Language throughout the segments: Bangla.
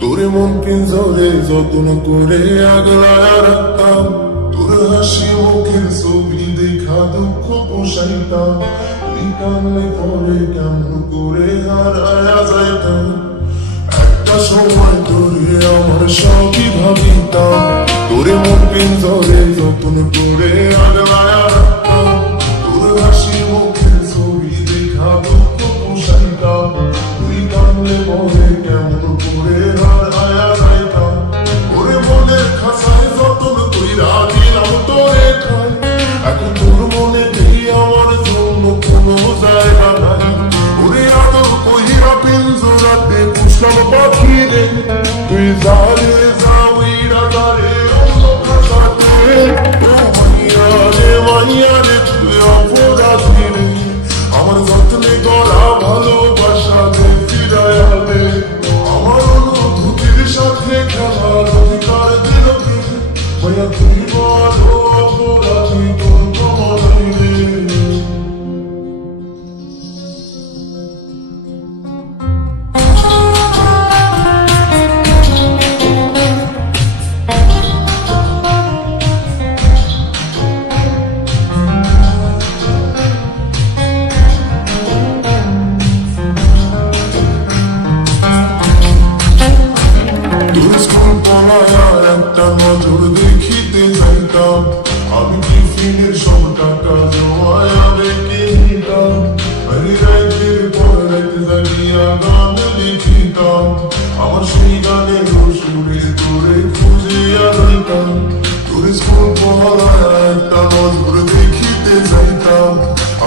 তোরে মন পিঞ্জরে যত্ন করে আগলায় রাখতাম, তোর হাসি মুখের ছবি দেখা দুঃখ পোষাইতাম, তুই কানলে পরে কেমন করে হারায়া যাইতাম। একটা সময় তোরে আমার সবই ভাবিতাম, তোরে মন পিঞ্জরে যত্ন করে আগলায় রাখতাম, তোর হাসি মুখের ছবি দেখা দুঃখ পোষাইতাম, তুই কানলে পরে কেমন করে হারায়া যাইতাম। ওরে মনের খাসায় যতন কইরা দিলাম তোরে ঠাই, এখন তোর মনে নেই আমার জন্য কোনো জায়গা নাই। ওরে আদর কইরা পিঞ্জরাতে পুষলাম পাখি রে, তুই যারে যাওইরা যারে অন্য খাসাতে। ও মাইয়া রে তুই অপরাধী রে, আমার যত্নে গড়া ভালোবাসা দে ফিরায়া দে। আমার অনুভূতির সাথে খেলার অধিকার দিল কে, মাইয়া তুই বড় অপরাধী, তোর ক্ষমা নাই রে। একটা নজর দেখিতে যাইতাম, আমি টিফিনের সব টাকা জমায়া রেখে নিতাম, রাইতের পর রাইতে জাগিয়া গান লিখিতাম, আমার সেই গানের সুরে তোরে খুঁজিয়া যাইতাম। তোর স্কুল পড়ায় একটা নজর দেখিতে যাইতাম,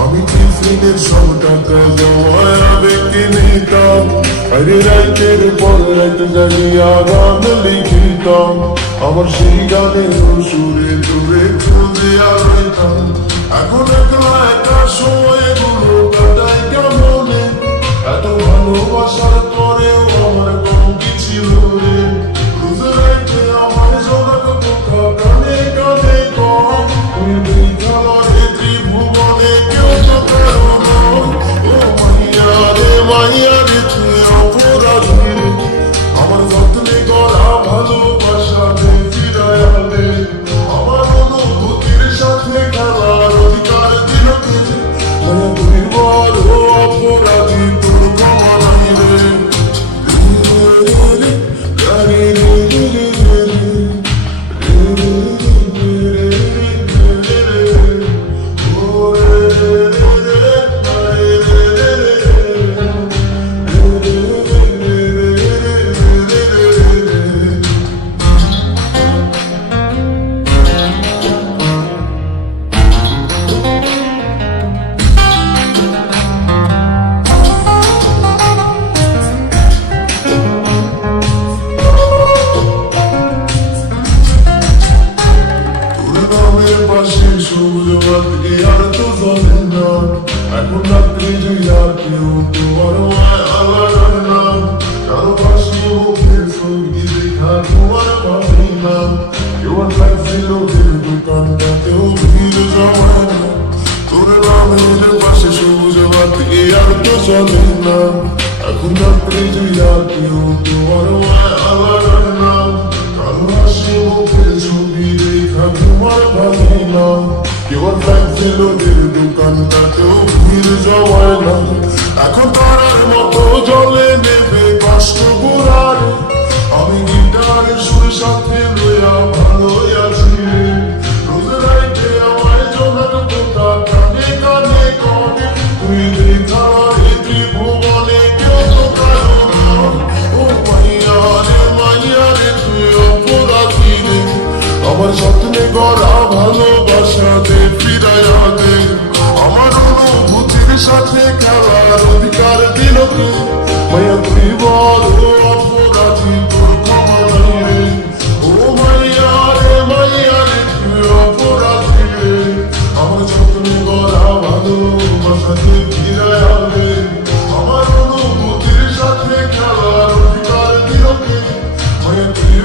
আমি টিফিনের সব টাকা জমায়া রেখে নিতাম, রাইতের পর রাইতে জাগিয়া গান লিখিতাম, আমার সেই গানের সুরে তোরে খুঁজিয়া যাইতাম। এখন একলা একা সময়গুলো কাটাই কেমনে, এত ভালোবাসার পরেও আমার কমতি ছিল রে। রোজ রাইতে আমার জনক কথা কানে কানে কম, তুই নেই খেলারে ত্রিভুবনে কেউ তো কারো নয়। ও মাইয়া রে তুই অপরাধী রে, আমার যত্নে গড়া ভালোবাসা দে ফিরায়া দে। আমার অনুভূতির সাথে খেলার অধিকার দিল কে, মানে তুই বড় অপরাধী, তোর ক্ষমা নাই রে। পাশে সবুজ বাতি আর তো জ্বলে না, এখন রাত্রি জুইয়া কেউ তোমার মায় আলাদা না, কারো পাশে মুখের ছবি দেখা তোমার পাবি না, কেউ লাগছিল দোকানটাতেও ভিড় জমায় না। তোর নামের পাশে সবুজ বাতি আর তো জ্বলে না, এখন রাত্রি জুইয়া কেউ তোমার মায় আলাদা না, কারো পাশে মুখের ছবি দেখা তোমার পাবি না, কেউ লাগছিল দোকানটাতেও ভিড় জমায় না। এখন তারার মতো জলে নেবে কষ্ট গোড়ার, আমি গিটারের সুর সাথে লইয়া ভালোই আছি রে। রোজ রাইতে আমায় জোনাক কথা কানে কানে কর, তুই দেখা রে ত্রিভুবনে কেউ তো কারো নয়। ও মাইয়া রে তুই অপরাধী রে, আমার স্বপ্নে গড়া ভালোবাসা দে ফিরায়া দে। আমার অনুভূতির সাথে খেলার অধিকার দিল কে, মাইয়া তুই বড় অপরাধী, তোর ক্ষমা নাই রে। ও মাইয়া রে তুই অপরাধী রে, আমার স্বপ্নে গড়া ভালোবাসা দে ফিরায়া দে। আমার অনুভূতির সাথে খেলার অধিকার দিল কে, মাইয়া তুই